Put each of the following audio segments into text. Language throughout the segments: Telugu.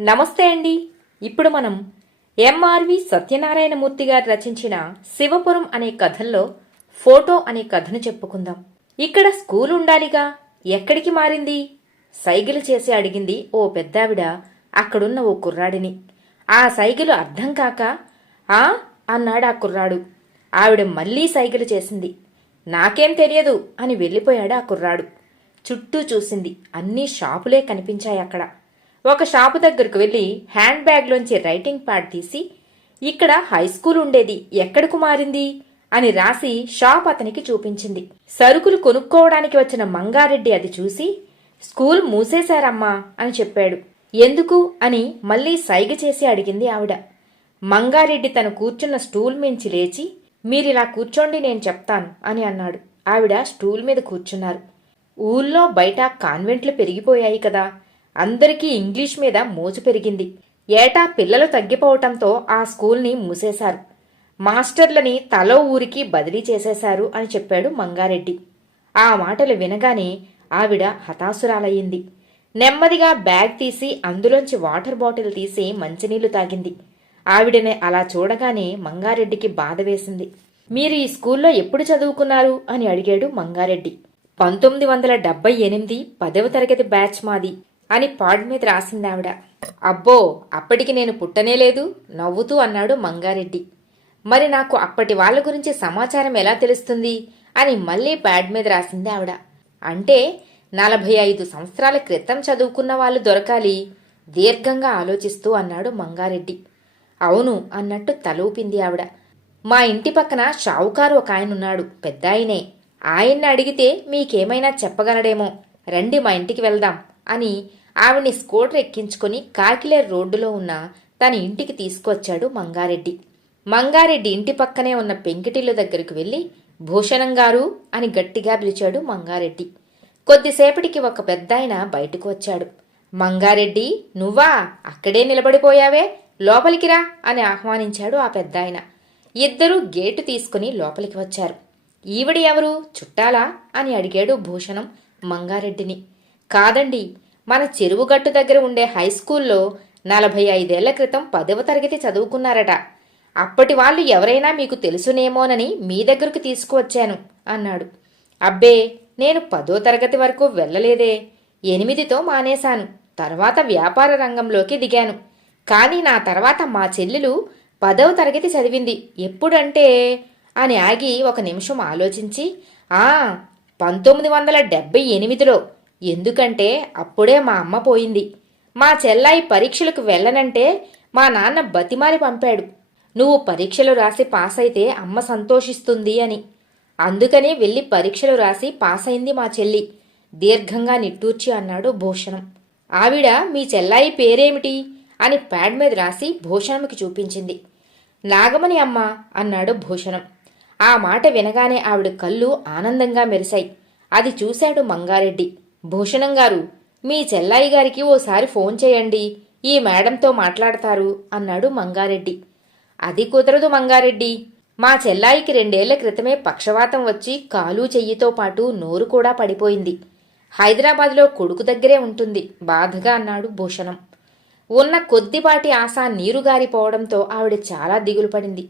నమస్తే అండి. ఇప్పుడు మనం ఎంఆర్వి సత్యనారాయణమూర్తి గారు రచించిన శివపురం అనే కథల్లో ఫోటో అనే కథను చెప్పుకుందాం. ఇక్కడ స్కూల్ ఉండాలిగా. ఎక్కడికి మారింది? సైగలు చేసి అడిగింది ఓ పెద్దావిడ. అక్కడున్న ఓ కుర్రాడిని. ఆ సైగలు అర్థం కాక ఆ? అన్నాడు ఆ కుర్రాడు. ఆవిడ మళ్ళీ సైగలు చేసింది. నాకేం తెలియదు అని వెళ్ళిపోయాడు ఆ కుర్రాడు. చుట్టూ చూసింది. అన్నీ షాపులే కనిపించాయి అక్కడ. ఒక షాపు దగ్గరకు వెళ్ళి హ్యాండ్ బ్యాగ్లోంచి రైటింగ్ ప్యాడ్ తీసి ఇక్కడ హై స్కూల్ ఉండేది ఎక్కడకు మారింది? అని రాసి షాప్ అతనికి చూపించింది. సరుకులు కొనుక్కోవడానికి వచ్చిన మంగారెడ్డి అది చూసి స్కూల్ మూసేశారమ్మా అని చెప్పాడు. ఎందుకు? అని మళ్ళీ సైగ చేసి అడిగింది ఆవిడ. మంగారెడ్డి తను కూర్చున్న స్టూల్ మించి లేచి మీరిలా కూర్చోండి నేను చెప్తాను అని అన్నాడు. ఆవిడ స్టూల్ మీద కూర్చున్నారు. ఊళ్ళో బయట కాన్వెంట్లు పెరిగిపోయాయి కదా అందరికీ ఇంగ్లీష్ మీద మోజు పెరిగింది. ఏటా పిల్లలు తగ్గిపోవటంతో ఆ స్కూల్ని మూసేశారు. మాస్టర్లని తలో ఊరికి బదిలీ చేసేశారు అని చెప్పాడు మంగారెడ్డి. ఆ మాటలు వినగానే ఆవిడ హతాసురాలయ్యింది నెమ్మదిగా బ్యాగ్ తీసి అందులోంచి వాటర్ బాటిల్ తీసి మంచినీళ్ళు తాగింది. ఆవిడని అలా చూడగానే మంగారెడ్డికి బాధ వేసింది. మీరు ఈ స్కూల్లో ఎప్పుడు చదువుకున్నారు? అని అడిగాడు మంగారెడ్డి. పంతొమ్మిది వందల డెబ్బై ఎనిమిది పదవ తరగతి బ్యాచ్ మాది. అని పాడ్ మీద రాసిందావిడ. అబ్బో అప్పటికి నేను పుట్టనే లేదు నవ్వుతూ అన్నాడు మంగారెడ్డి. మరి నాకు అప్పటి వాళ్ళ గురించి సమాచారం ఎలా తెలుస్తుంది అని మళ్ళీ ప్యాడ్ మీద రాసింది ఆవిడ అంటే నలభై ఐదు సంవత్సరాల క్రితం చదువుకున్న వాళ్ళు దొరకాలి దీర్ఘంగా ఆలోచిస్తూ అన్నాడు మంగారెడ్డి. అవును అన్నట్టు తలూపింది ఆవిడ. మా ఇంటి పక్కన షావుకారు ఒక ఆయన ఉన్నాడు పెద్ద ఆయనే ఆయన్ని అడిగితే మీకేమైనా చెప్పగలడేమో. రండి మా ఇంటికి వెళ్దాం. అని ఆవిడ్ని స్కూటర్ ఎక్కించుకొని కాకిలేర్ రోడ్డులో ఉన్న తన ఇంటికి తీసుకొచ్చాడు మంగారెడ్డి. మంగారెడ్డి ఇంటి పక్కనే ఉన్న పెంకిటిల్లు దగ్గరకు వెళ్ళి భూషణం గారు అని గట్టిగా పిలిచాడు మంగారెడ్డి. కొద్దిసేపటికి ఒక పెద్దాయన బయటకు వచ్చాడు. మంగారెడ్డి నువ్వా? అక్కడే నిలబడిపోయావే? లోపలికి రా అని ఆహ్వానించాడు ఆ పెద్దాయన. ఇద్దరూ గేటు తీసుకుని లోపలికి వచ్చారు. ఈవిడ ఎవరు? చుట్టాలా? అని అడిగాడు భూషణం మంగారెడ్డిని. కాదండి మన చెరువుగట్టు దగ్గర ఉండే హై స్కూల్లో నలభై ఐదేళ్ళ క్రితం పదవ తరగతి చదువుకున్నారట. అప్పటి వాళ్ళు ఎవరైనా మీకు తెలుసునేమోనని మీ దగ్గరకు తీసుకువచ్చాను అన్నాడు. అబ్బే నేను పదో తరగతి వరకు వెళ్ళలేదే. ఎనిమిదితో మానేశాను. తర్వాత వ్యాపార రంగంలోకి దిగాను. కానీ నా తర్వాత మా చెల్లెలు పదవ తరగతి చదివింది. ఎప్పుడంటే? అని ఆగి ఒక నిమిషం ఆలోచించి ఆ పంతొమ్మిది వందల డెబ్బై ఎనిమిదిలో ఎందుకంటే అప్పుడే మా అమ్మ పోయింది. మా చెల్లాయి పరీక్షలకు వెళ్ళనంటే మా నాన్న బతిమాలి పంపాడు. నువ్వు పరీక్షలు రాసి పాస్ అయితే అమ్మ సంతోషిస్తుంది అని. అందుకని వెళ్ళి పరీక్షలు రాసి పాస్ అయింది మా చెల్లి. దీర్ఘంగా నిట్టూర్చి అన్నాడు భూషణం. ఆవిడ మీ చెల్లాయి పేరేమిటి? అని ప్యాడ్ మీద రాసి భూషణంకి చూపించింది. నాగమణి అమ్మ అన్నాడు భూషణం. ఆ మాట వినగానే ఆవిడ కళ్ళు ఆనందంగా మెరిశాయి. అది చూశాడు మంగారెడ్డి. భూషణం గారు మీ చెల్లాయి గారికి ఓసారి ఫోన్ చేయండి ఈ మేడంతో మాట్లాడతారు అన్నాడు మంగారెడ్డి. అది కుదరదు మంగారెడ్డి. మా చెల్లాయికి రెండేళ్ళ క్రితమే పక్షవాతం వచ్చి కాలు చెయ్యితో పాటు నోరు కూడా పడిపోయింది. హైదరాబాద్లో కొడుకు దగ్గరే ఉంటుంది బాధగా అన్నాడు భూషణం. ఉన్న కొద్దిపాటి ఆశ నీరుగారిపోవడంతో ఆవిడ చాలా దిగులు పడింది.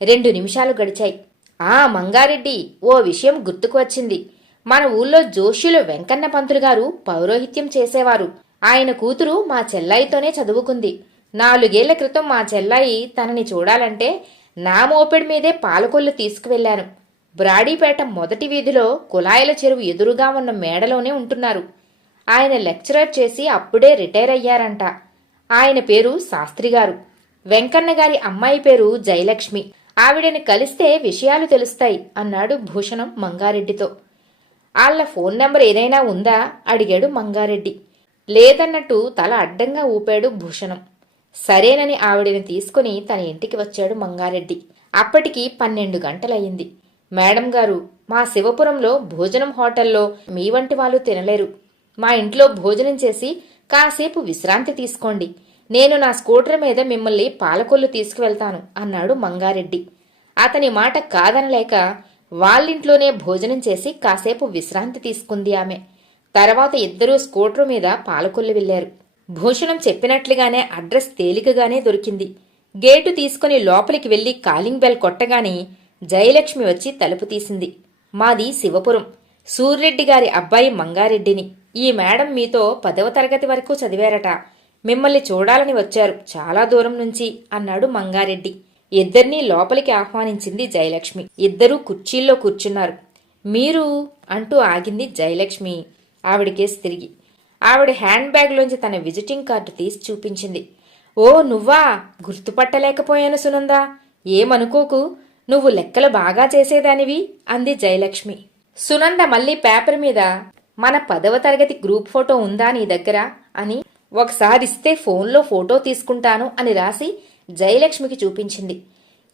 రెండు నిమిషాలు గడిచాయి. ఆ మంగారెడ్డి ఓ విషయం గుర్తుకు వచ్చింది. మన ఊళ్ళో జోష్యులు వెంకన్న పంతులు గారు పౌరోహిత్యం చేసేవారు. ఆయన కూతురు మా చెల్లాయితోనే చదువుకుంది. నాలుగేళ్ళ క్రితం మా చెల్లాయి తనని చూడాలంటే నా మోపెడి మీదే పాలకొల్లు తీసుకువెళ్ళాను బ్రాడీపేట మొదటి వీధిలో కుళాయిల చెరువు ఎదురుగా ఉన్న మేడలోనే ఉంటున్నారు. ఆయన లెక్చరర్ చేసి అప్పుడే రిటైర్ అయ్యారంట. ఆయన పేరు శాస్త్రి గారు. వెంకన్న గారి అమ్మాయి పేరు జయలక్ష్మి. ఆవిడని కలిస్తే విషయాలు తెలుస్తాయి అన్నాడు భూషణం మంగారెడ్డితో. వాళ్ళ ఫోన్ నెంబర్ ఏదైనా ఉందా? అడిగాడు మంగారెడ్డి. లేదన్నట్టు తల అడ్డంగా ఊపాడు భూషణం. సరేనని ఆవిడని తీసుకుని తన ఇంటికి వచ్చాడు మంగారెడ్డి. అప్పటికి పన్నెండు గంటలయ్యింది. మేడం గారు మా శివపురంలో భోజనం హోటల్లో మీ వంటి వాళ్ళు తినలేరు. మా ఇంట్లో భోజనం చేసి కాసేపు విశ్రాంతి తీసుకోండి. నేను నా స్కూటర్ మీద మిమ్మల్ని పాలకొల్లు తీసుకువెళ్తాను అన్నాడు మంగారెడ్డి. అతని మాట కాదనలేక వాళ్ళింట్లోనే భోజనం చేసి కాసేపు విశ్రాంతి తీసుకుంది ఆమె. తర్వాత ఇద్దరూ స్కూటర్ మీద పాలకొల్లు వెళ్ళారు భూషణం చెప్పినట్లుగానే అడ్రస్ తేలికగానే దొరికింది. గేటు తీసుకుని లోపలికి వెళ్ళి కాలింగ్ బెల్ కొట్టగానే జయలక్ష్మి వచ్చి తలుపు తీసింది. మాది శివపురం. సూర్రెడ్డి గారి అబ్బాయి మంగారెడ్డిని. ఈ మేడం మీతో పదవ తరగతి వరకు చదివారట. మిమ్మల్ని చూడాలని వచ్చారు. చాలా దూరం నుంచి అన్నాడు మంగారెడ్డి. ఇద్దరినీ లోపలికి ఆహ్వానించింది జయలక్ష్మి. ఇద్దరూ కుర్చీల్లో కూర్చున్నారు. మీరు అంటూ ఆగింది జయలక్ష్మి. ఆవిడకేసి తిరిగి. ఆవిడ హ్యాండ్ బ్యాగ్లోంచి తన విజిటింగ్ కార్డు తీసి చూపించింది. ఓ నువ్వా? గుర్తుపట్టలేకపోయాను సునందా. ఏమనుకోకు? నువ్వు లెక్కలు బాగా చేసేదానివి? అంది జయలక్ష్మి. సునంద మళ్ళీ పేపర్ మీద మన పదవ తరగతి గ్రూప్ ఫోటో ఉందా నీ దగ్గర? అని ఒకసారి ఇస్తే ఫోన్లో ఫోటో తీసుకుంటాను అని రాసి జయలక్ష్మికి చూపించింది.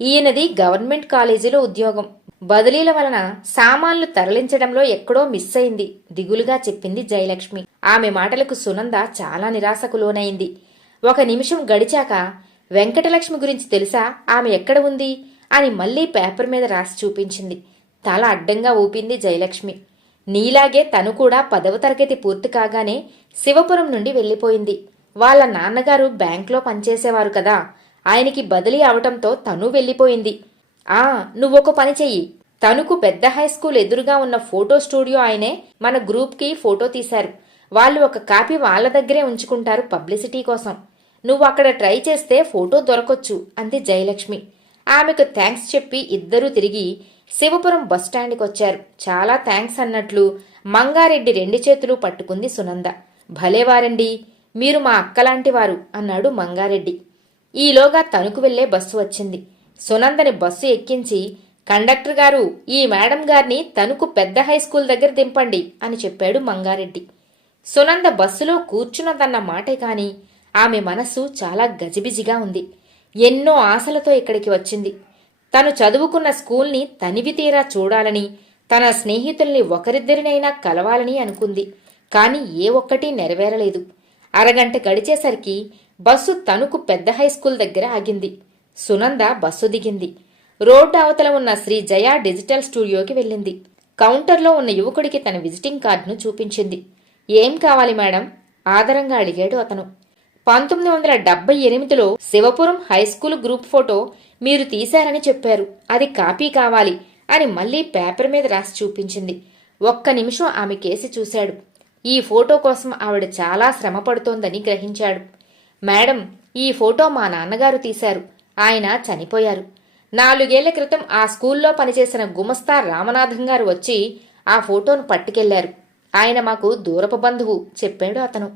ఈయనది గవర్నమెంట్ కాలేజీలో ఉద్యోగం. బదిలీల వలన సామాన్లు తరలించడంలో ఎక్కడో మిస్ అయింది దిగులుగా చెప్పింది జయలక్ష్మి. ఆమె మాటలకు సునంద చాలా నిరాశకు లోనైంది ఒక నిమిషం గడిచాక వెంకటలక్ష్మి గురించి తెలుసా? ఆమె ఎక్కడ ఉంది? అని మళ్ళీ పేపర్ మీద రాసి చూపించింది. తల అడ్డంగా ఊపింది జయలక్ష్మి. నీలాగే తను కూడా పదవ తరగతి పూర్తి కాగానే శివపురం నుండి వెళ్ళిపోయింది వాళ్ళ నాన్నగారు బ్యాంక్లో పనిచేసేవారు కదా. ఆయనకి బదిలీ అవటంతో తను వెళ్ళిపోయింది. ఆ నువ్వొక పని చెయ్యి. తనుకు పెద్ద హై స్కూల్ ఎదురుగా ఉన్న ఫోటో స్టూడియో ఆయనే మన గ్రూప్కి ఫోటో తీశారు. వాళ్ళు ఒక కాపీ వాళ్ళ దగ్గరే ఉంచుకుంటారు పబ్లిసిటీ కోసం. నువ్వు అక్కడ ట్రై చేస్తే ఫోటో దొరకొచ్చు అంది జయలక్ష్మి. ఆమెకు థ్యాంక్స్ చెప్పి ఇద్దరూ తిరిగి శివపురం బస్టాండ్కి వచ్చారు చాలా థ్యాంక్స్ అన్నట్లు మంగారెడ్డి రెండు చేతులు పట్టుకుంది సునంద. భలేవారండి మీరు మా అక్కలాంటి వారు అన్నాడు మంగారెడ్డి. ఈలోగా తణుకు వెళ్ళే బస్సు వచ్చింది. సునందని బస్సు ఎక్కించి కండక్టర్ గారు ఈ మేడం గారిని తణుకు పెద్ద హై స్కూల్ దగ్గర దింపండి అని చెప్పాడు మంగారెడ్డి. సునంద బస్సులో కూర్చున్నదన్న మాటే కాని ఆమె మనస్సు చాలా గజిబిజిగా ఉంది. ఎన్నో ఆశలతో ఇక్కడికి వచ్చింది. తను చదువుకున్న స్కూల్ని తనివి తీరా చూడాలని తన స్నేహితుల్ని ఒకరిద్దరినైనా కలవాలని అనుకుంది. కాని ఏ ఒక్కటి నెరవేరలేదు. అరగంట గడిచేసరికి బస్సు తణుకు పెద్ద హై స్కూల్ దగ్గర ఆగింది. సునంద బస్సు దిగింది. రోడ్డు అవతల ఉన్న శ్రీ జయ డిజిటల్ స్టూడియోకి వెళ్ళింది. కౌంటర్లో ఉన్న యువకుడికి తన విజిటింగ్ కార్డును చూపించింది. ఏం కావాలి మేడం? ఆదరంగా అడిగాడు అతను. పంతొమ్మిది వందల డెబ్బై ఎనిమిదిలో శివపురం హైస్కూల్ గ్రూప్ ఫోటో మీరు తీశారని చెప్పారు. అది కాపీ కావాలి అని మళ్ళీ పేపర్ మీద రాసి చూపించింది. ఒక్క నిమిషం ఆమె కేసి చూశాడు. ఈ ఫోటో కోసం ఆవిడ చాలా శ్రమ పడుతోందని గ్రహించాడు. మేడం ఈ ఫోటో మా నాన్నగారు తీశారు. ఆయన చనిపోయారు. నాలుగేళ్ళ క్రితం ఆ స్కూల్లో పనిచేసిన గుమస్తా రామనాథం గారు వచ్చి ఆ ఫోటోను పట్టుకెళ్ళారు. ఆయన మాకు దూరపు బంధువు చెప్పాడు అతను.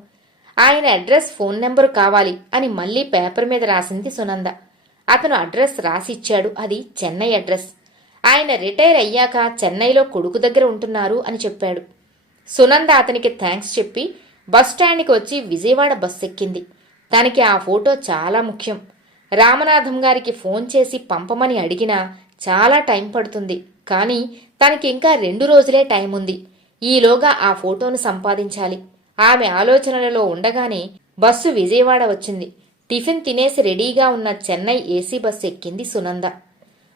ఆయన అడ్రస్ ఫోన్ నెంబరు కావాలి అని మళ్ళీ పేపర్ మీద రాసింది సునంద. అతను అడ్రస్ రాసిచ్చాడు అది చెన్నై అడ్రస్. ఆయన రిటైర్ అయ్యాక చెన్నైలో కొడుకు దగ్గర ఉంటున్నారు అని చెప్పాడు. సునంద అతనికి థ్యాంక్స్ చెప్పి బస్ స్టాండ్కి వచ్చి విజయవాడ బస్ ఎక్కింది. తనకి ఆ ఫోటో చాలా ముఖ్యం. రామనాథం గారికి ఫోన్ చేసి పంపమని అడిగినా చాలా టైం పడుతుంది. కానీ తనకి ఇంకా రెండు రోజులే టైం ఉంది. ఈలోగా ఆ ఫోటోను సంపాదించాలి. ఆమె ఆలోచనలలో ఉండగానే బస్సు విజయవాడ వచ్చింది. టిఫిన్ తినేసి రెడీగా ఉన్న చెన్నై ఏసీ బస్సు ఎక్కింది సునంద.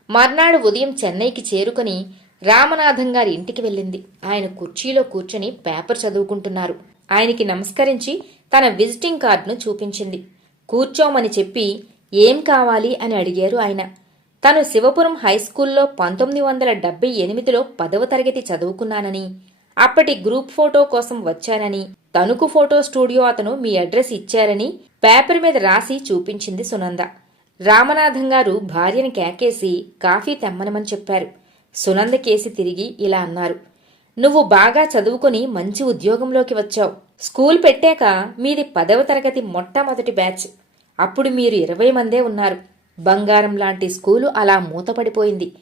మర్నాడు ఉదయం చెన్నైకి చేరుకుని రామనాథం గారి ఇంటికి వెళ్ళింది. ఆయన కుర్చీలో కూర్చొని పేపర్ చదువుకుంటున్నారు. ఆయనకి నమస్కరించి తన విజిటింగ్ కార్డును చూపించింది. కూర్చోమని చెప్పి ఏం కావాలి అని అడిగారు ఆయన. తను శివపురం హైస్కూల్లో పంతొమ్మిది వందల డెబ్బై ఎనిమిదిలో పదవ తరగతి చదువుకున్నానని అప్పటి గ్రూప్ ఫోటో కోసం వచ్చానని తణుకు ఫోటో స్టూడియో అతను మీ అడ్రస్ ఇచ్చారని పేపర్ మీద రాసి చూపించింది సునంద. రామనాథం గారు భార్యను కేకేసి కాఫీ తెమ్మనమని చెప్పారు. సునంద కేసి తిరిగి ఇలా అన్నారు. నువ్వు బాగా చదువుకుని మంచి ఉద్యోగంలోకి వచ్చావు. స్కూల్ పెట్టాక మీది పదవ తరగతి మొట్టమొదటి బ్యాచ్. అప్పుడు మీరు ఇరవై మందే ఉన్నారు. బంగారం లాంటి స్కూలు అలా మూతపడిపోయింది.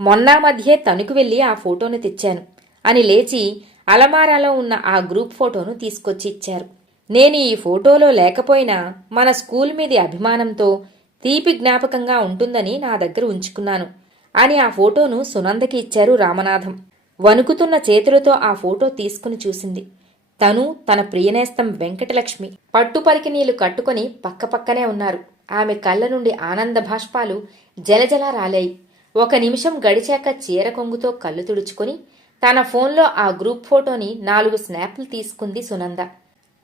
మొన్న మధ్యే తణుకు వెళ్ళి ఆ ఫోటోను తెచ్చాను. అని లేచి అలమారాలో ఉన్న ఆ గ్రూప్ ఫోటోను తీసుకొచ్చి ఇచ్చారు. నేను ఈ ఫోటోలో లేకపోయినా మన స్కూల్ మీది అభిమానంతో తీపి జ్ఞాపకంగా ఉంటుందని నా దగ్గర ఉంచుకున్నాను. అని ఆ ఫోటోను సునందకి ఇచ్చారు రామనాథం. వణుకుతున్న చేతులతో ఆ ఫోటో తీసుకుని చూసింది. తను తన ప్రియనేస్తం వెంకటలక్ష్మి పట్టుపరికి నీళ్ళు కట్టుకుని పక్కపక్కనే ఉన్నారు. ఆమె కళ్ళ నుండి ఆనంద భాష్పాలు జలజల రాలాయి ఒక నిమిషం గడిచాక చీర కొంగుతో కళ్ళు తుడుచుకుని తన ఫోన్లో ఆ గ్రూప్ ఫోటోని నాలుగు స్నాప్లు తీసుకుంది సునంద.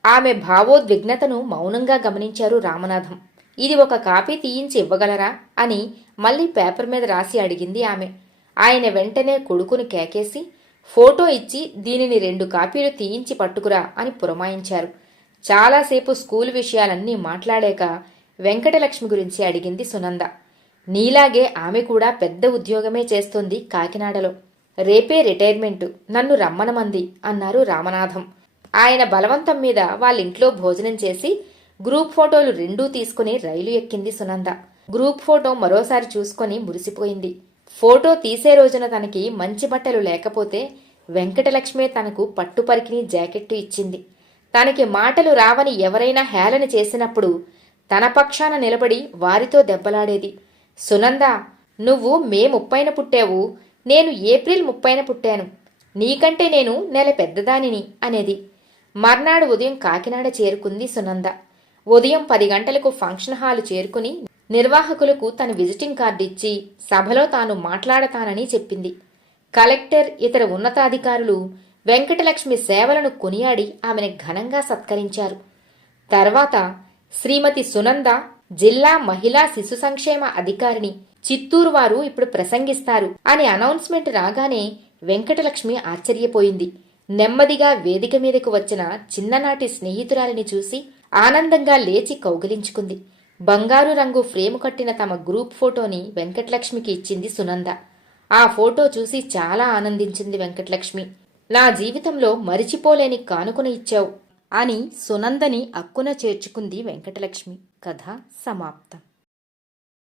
ఆమె భావోద్విగ్నతను మౌనంగా గమనించారు రామనాథం. ఇది ఒక కాపీ తీయించి ఇవ్వగలరా? అని మళ్ళీ పేపర్ మీద రాసి అడిగింది ఆమె. ఆయన వెంటనే కొడుకును కేకేసి ఫోటో ఇచ్చి దీనిని రెండు కాపీలు తీయించి పట్టుకురా అని పురమాయించారు. చాలాసేపు స్కూల్ విషయాలన్నీ మాట్లాడాక వెంకటలక్ష్మి గురించి అడిగింది సునంద. నీలాగే ఆమె కూడా పెద్ద ఉద్యోగమే చేస్తోంది కాకినాడలో. రేపే రిటైర్మెంటు. నన్ను రమ్మనమంది అన్నారు రామనాథం. ఆయన బలవంతం మీద వాళ్ళింట్లో భోజనం చేసి గ్రూప్ ఫోటోలు రెండూ తీసుకుని రైలు ఎక్కింది సునంద. గ్రూప్ ఫోటో మరోసారి చూసుకొని మురిసిపోయింది. ఫోటో తీసే రోజున తనకి మంచి బట్టలు లేకపోతే వెంకటలక్ష్మే తనకు పట్టుపరికిని జాకెట్టు ఇచ్చింది. తనకి మాటలు రావని ఎవరైనా హేళన చేసినప్పుడు తన పక్షాన నిలబడి వారితో దెబ్బలాడేది. సునంద నువ్వు మే ముప్పైన పుట్టావు. నేను ఏప్రిల్ ముప్పైన పుట్టాను. నీకంటే నేను నెల పెద్దదానిని అనేది. మర్నాడు ఉదయం కాకినాడ చేరుకుంది సునంద. ఉదయం పది గంటలకు ఫంక్షన్ హాలు చేరుకుని నిర్వాహకులకు తన విజిటింగ్ కార్డు ఇచ్చి సభలో తాను మాట్లాడతానని చెప్పింది. కలెక్టర్ ఇతర ఉన్నతాధికారులు వెంకటలక్ష్మి సేవలను కొనియాడి ఆమెను ఘనంగా సత్కరించారు. తర్వాత శ్రీమతి సునంద జిల్లా మహిళా శిశు సంక్షేమ అధికారిని చిత్తూరు వారు ఇప్పుడు ప్రసంగిస్తారు అని అనౌన్స్మెంట్ రాగానే వెంకటలక్ష్మి ఆశ్చర్యపోయింది. నెమ్మదిగా వేదిక మీదకు వచ్చిన చిన్ననాటి స్నేహితురాలిని చూసి ఆనందంగా లేచి కౌగిలించుకుంది. బంగారు రంగు ఫ్రేమ్ కట్టిన తమ గ్రూప్ ఫోటోని వెంకటలక్ష్మికి ఇచ్చింది సునంద. ఆ ఫోటో చూసి చాలా ఆనందించింది వెంకటలక్ష్మి. నా జీవితంలో మరిచిపోలేని కానుకను ఇచ్చావు అని సునందని అక్కున చేర్చుకుంది వెంకటలక్ష్మి. కథ సమాప్తం.